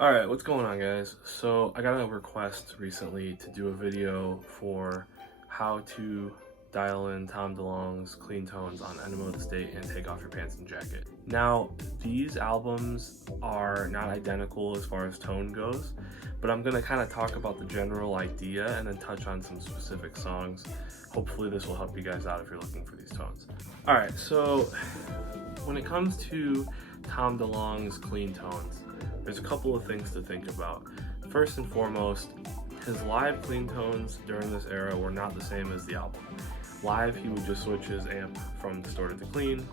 Alright, what's going on, guys? So I got a request recently to do a video for how to dial in Tom DeLonge's clean tones on Enema State and Take Off Your Pants and Jacket. Now, these albums are not identical as far as tone goes, but I'm going to kind of talk about the general idea and then touch on some specific songs. Hopefully this will help you guys out if you're looking for these tones. Alright, so when it comes to Tom DeLonge's clean tones, there's a couple of things to think about. First and foremost, his live clean tones during this era were not the same as the album. Live, he would just switch his amp from distorted to clean.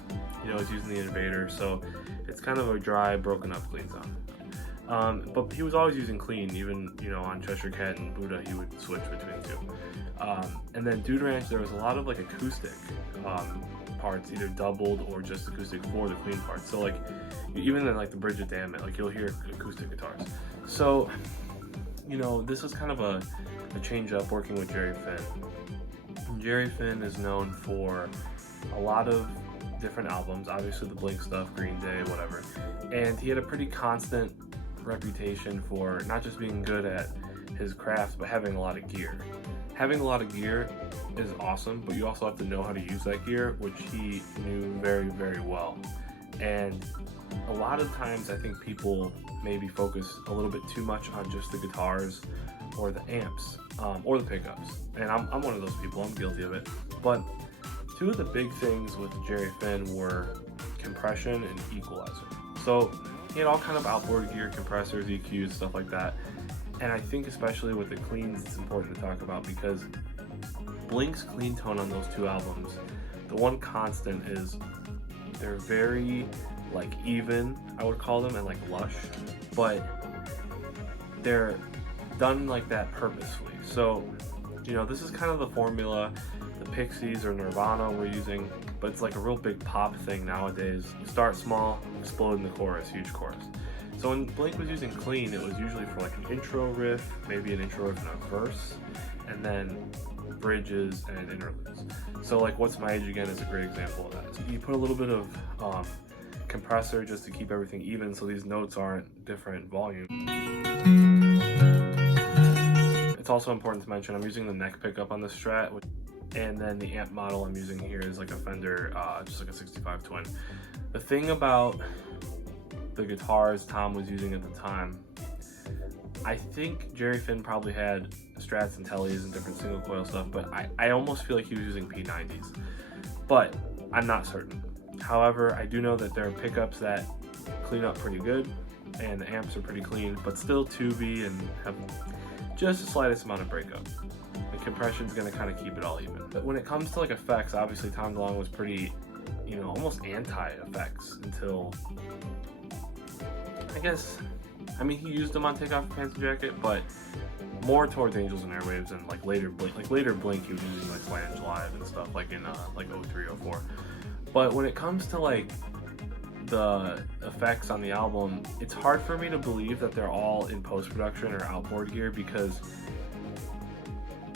You know, he's using the Invader, so it's kind of a dry, broken up clean sound. But he was always using clean, even, you know, on Cheshire Cat and Buddha, he would switch between the two. And then Dude Ranch, there was a lot of like acoustic parts, either doubled or just acoustic for the clean parts. So like, even in like the Bridge of Damn It, like you'll hear acoustic guitars. So, you know, this was kind of a change up working with Jerry Finn. And Jerry Finn is known for a lot of different albums, obviously the Blink stuff, Green Day, whatever. And he had a pretty constant reputation for not just being good at his craft, but having a lot of gear. Having a lot of gear is awesome, but you also have to know how to use that gear, which he knew very, very well. And a lot of times I think people maybe focus a little bit too much on just the guitars or the amps or the pickups. And I'm one of those people, I'm guilty of it. But two of the big things with Jerry Finn were compression and equalizer. So he had all kind of outboard gear, compressors, EQs, stuff like that. And I think especially with the cleans, it's important to talk about because Blink's clean tone on those two albums, the one constant is they're very like even, I would call them, and like lush, but they're done like that purposefully. So, you know, this is kind of the formula the Pixies or Nirvana were using, but it's like a real big pop thing nowadays. You start small, explode in the chorus, huge chorus. So when Blink was using clean, it was usually for like an intro riff, maybe an intro riff and a verse, and then bridges and interludes. So like What's My Age Again is a great example of that. So you put a little bit of compressor just to keep everything even so these notes aren't different volume. It's also important to mention I'm using the neck pickup on the Strat, and then the amp model I'm using here is like a Fender, just like a 65 Twin. The thing about the guitars Tom was using at the time, I think Jerry Finn probably had Strats and Tellys and different single coil stuff, but I almost feel like he was using P90s, but I'm not certain. However, I do know that there are pickups that clean up pretty good and the amps are pretty clean, but still tubey and have just the slightest amount of breakup. The compression's gonna kind of keep it all even. But when it comes to like effects, obviously Tom DeLonge was pretty, you know, almost anti-effects until, I guess, I mean, he used them on Take Off Your Pants and Jacket, but more towards Angels and Airwaves and like later Blink, he was using like Flange Live and stuff like in like 03, 04. But when it comes to like the effects on the album, it's hard for me to believe that they're all in post-production or outboard gear because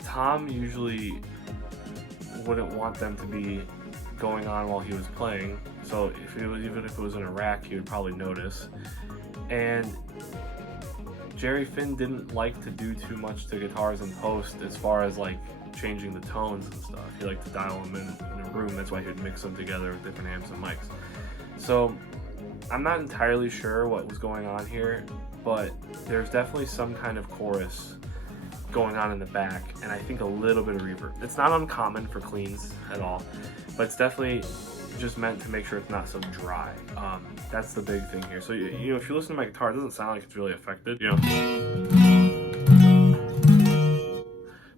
Tom usually wouldn't want them to be going on while he was playing. So even if it was in a rack, he would probably notice. And Jerry Finn didn't like to do too much to guitars in post as far as like changing the tones and stuff. He liked to dial them in a room. That's why he would mix them together with different amps and mics. So I'm not entirely sure what was going on here, but there's definitely some kind of chorus going on in the back, and I think a little bit of reverb. It's not uncommon for cleans at all, but it's definitely just meant to make sure it's not so dry. That's the big thing here. So you know, if you listen to my guitar, it doesn't sound like it's really affected, you know.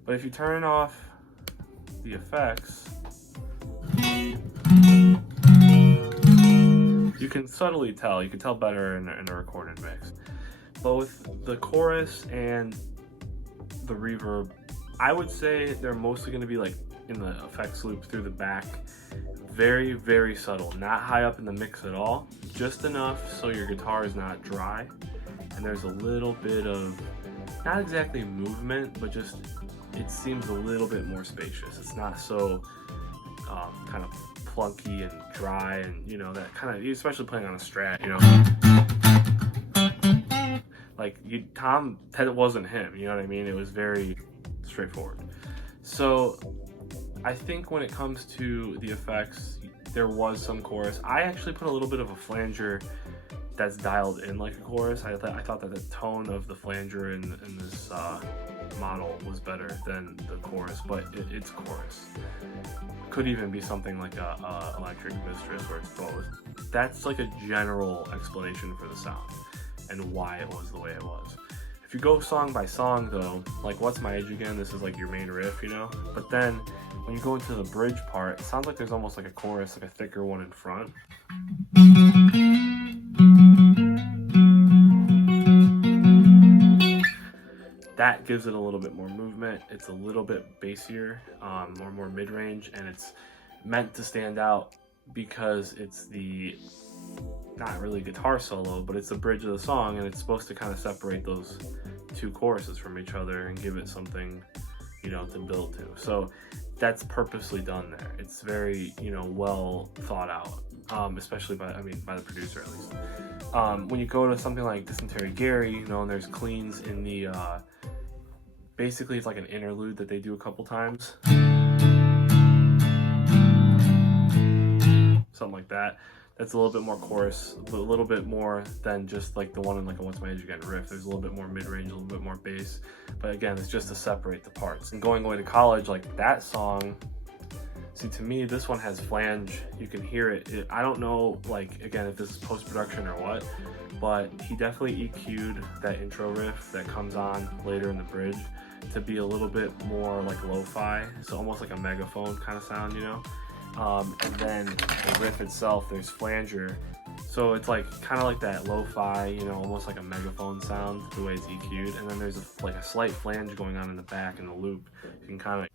But if you turn off the effects, you can subtly tell. You can tell better in a recorded mix. But with the chorus and the reverb, I would say they're mostly going to be like in the effects loop through the back. Very, very subtle. Not high up in the mix at all. Just enough so your guitar is not dry. And there's a little bit of, not exactly movement, but just it seems a little bit more spacious. It's not so kind of plunky and dry, and you know, that kind of, especially playing on a Strat, you know. Like Tom, that wasn't him, you know what I mean? It was very straightforward. So I think when it comes to the effects, there was some chorus. I actually put a little bit of a flanger that's dialed in like a chorus. I thought that the tone of the flanger in this model was better than the chorus, but it's chorus. Could even be something like a Electric Mistress where it's both. That's like a general explanation for the sound and why it was the way it was. If you go song by song though, like What's My Age Again, this is like your main riff, you know? But then when you go into the bridge part, it sounds like there's almost like a chorus, like a thicker one in front. That gives it a little bit more movement. It's a little bit bassier, or more mid-range, and it's meant to stand out because it's the, not really guitar solo, but it's the bridge of the song, and it's supposed to kind of separate those two choruses from each other and give it something, you know, to build to. So that's purposely done there. It's very, you know, well thought out, especially by the producer at least. When you go to something like Dysentery Gary, you know, and there's cleans in the, basically it's like an interlude that they do a couple times. Something like that. That's a little bit more chorus, a little bit more than just like the one in like a What's My Age Again riff. There's a little bit more mid-range, a little bit more bass. But again, it's just to separate the parts. And Going Away to College, like that song, see, to me, this one has flange. You can hear it. I don't know, like, again, if this is post-production or what, but he definitely EQ'd that intro riff that comes on later in the bridge to be a little bit more like lo-fi, so almost like a megaphone kind of sound, you know? And then the riff itself, there's flanger, so it's like kind of like that lo-fi, you know, almost like a megaphone sound the way it's EQ'd. And then there's like a slight flange going on in the back in the loop. You can kind of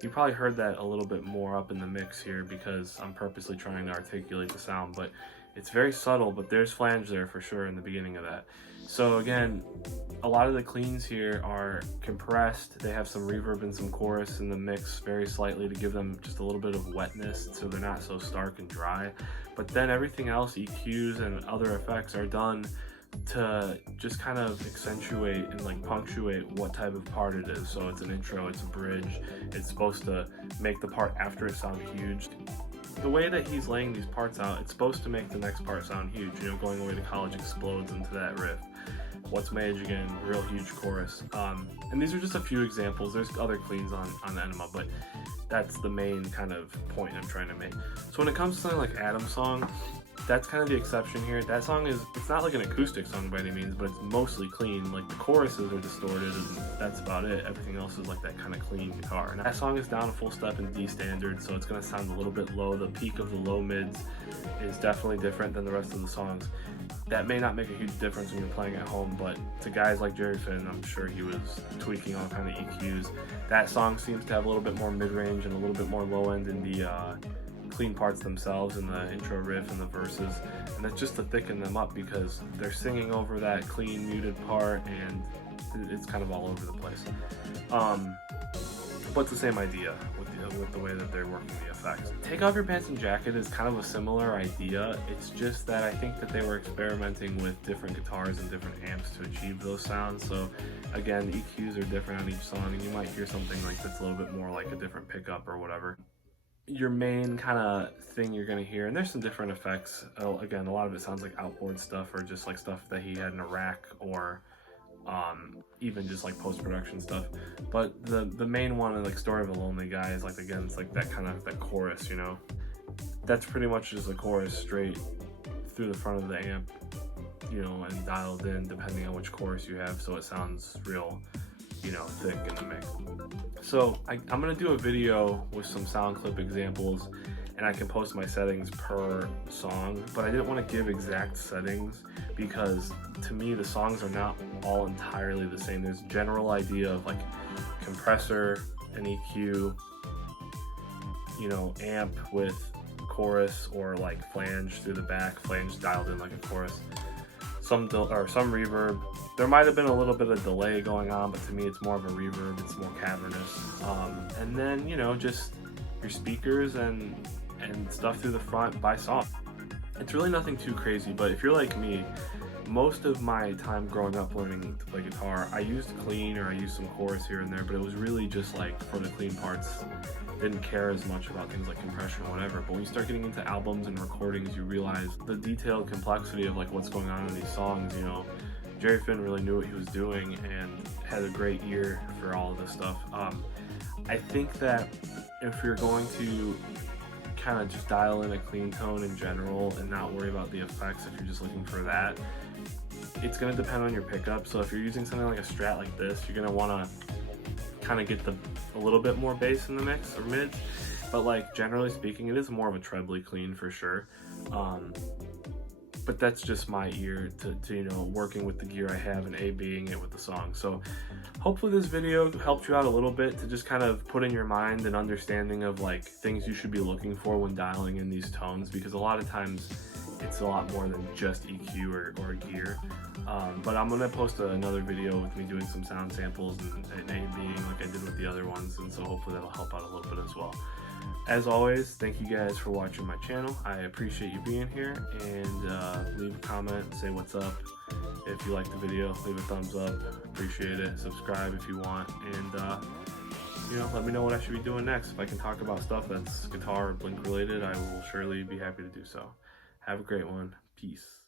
you probably heard that a little bit more up in the mix here because I'm purposely trying to articulate the sound, but it's very subtle, but there's flange there for sure in the beginning of that. So again, a lot of the cleans here are compressed. They have some reverb and some chorus in the mix very slightly to give them just a little bit of wetness so they're not so stark and dry. But then everything else, EQs and other effects, are done to just kind of accentuate and like punctuate what type of part it is. So it's an intro, it's a bridge, it's supposed to make the part after it sound huge. The way that he's laying these parts out, it's supposed to make the next part sound huge. You know, Going Away to College explodes into that riff. What's My Age Again, real huge chorus. And these are just a few examples. There's other cleans on Enema, but that's the main kind of point I'm trying to make. So when it comes to something like Adam's song, that's kind of the exception here. That song is, it's not like an acoustic song by any means, but it's mostly clean. Like the choruses are distorted and that's about it. Everything else is like that kind of clean guitar. And that song is down a full step in D standard, so it's gonna sound a little bit low. The peak of the low mids is definitely different than the rest of the songs. That may not make a huge difference when you're playing at home, but to guys like Jerry Finn, I'm sure he was tweaking all kind of EQs. That song seems to have a little bit more mid-range and a little bit more low end in the clean parts themselves and the intro riff and the verses, and that's just to thicken them up because they're singing over that clean muted part and it's kind of all over the place. But it's the same idea with the way that they're working the effects. Take Off Your Pants and Jacket is kind of a similar idea. It's just that I think that they were experimenting with different guitars and different amps to achieve those sounds. So again, the EQs are different on each song, and you might hear something like that's a little bit more like a different pickup or whatever. Your main kind of thing you're going to hear, and there's some different effects. Again, a lot of it sounds like outboard stuff or just like stuff that he had in a rack, or even just like post-production stuff. But the main one, like Story of a Lonely Guy, is like, again, it's like that kind of that chorus, you know. That's pretty much just a chorus straight through the front of the amp, you know, and dialed in depending on which chorus you have, so it sounds real, you know, thick in the mix. So I'm gonna do a video with some sound clip examples, and I can post my settings per song, but I didn't want to give exact settings because to me the songs are not all entirely the same. There's a general idea of like compressor and EQ, you know, amp with chorus, or like flange through the back, flange dialed in like a chorus. some reverb. There might have been a little bit of delay going on, but to me it's more of a reverb, it's more cavernous. And then, you know, just your speakers and stuff through the front by song. It's really nothing too crazy, but if you're like me, most of my time growing up learning to play guitar, I used clean or I used some chorus here and there, but it was really just like for the clean parts. Didn't care as much about things like compression or whatever. But when you start getting into albums and recordings, you realize the detailed complexity of like what's going on in these songs. You know, Jerry Finn really knew what he was doing and had a great ear for all of this stuff. I think that if you're going to kind of just dial in a clean tone in general and not worry about the effects, if you're just looking for that, it's going to depend on your pickup. So if you're using something like a Strat like this, you're going to want to kind of get a little bit more bass in the mix or mids, but like generally speaking, it is more of a trebly clean for sure. But that's just my ear to you know, working with the gear I have and A-Bing it with the song. So hopefully this video helped you out a little bit to just kind of put in your mind an understanding of like things you should be looking for when dialing in these tones, because a lot of times it's a lot more than just EQ or gear. But I'm gonna post another video with me doing some sound samples and A-Bing like I did with the other ones, and so hopefully that'll help out a little bit as well. As always, thank you guys for watching my channel. I appreciate you being here, and leave a comment, say what's up. If you like the video, leave a thumbs up, appreciate it. Subscribe if you want, and you know, let me know what I should be doing next. If I can talk about stuff that's guitar or Blink related, I will surely be happy to do so. Have a great one. Peace.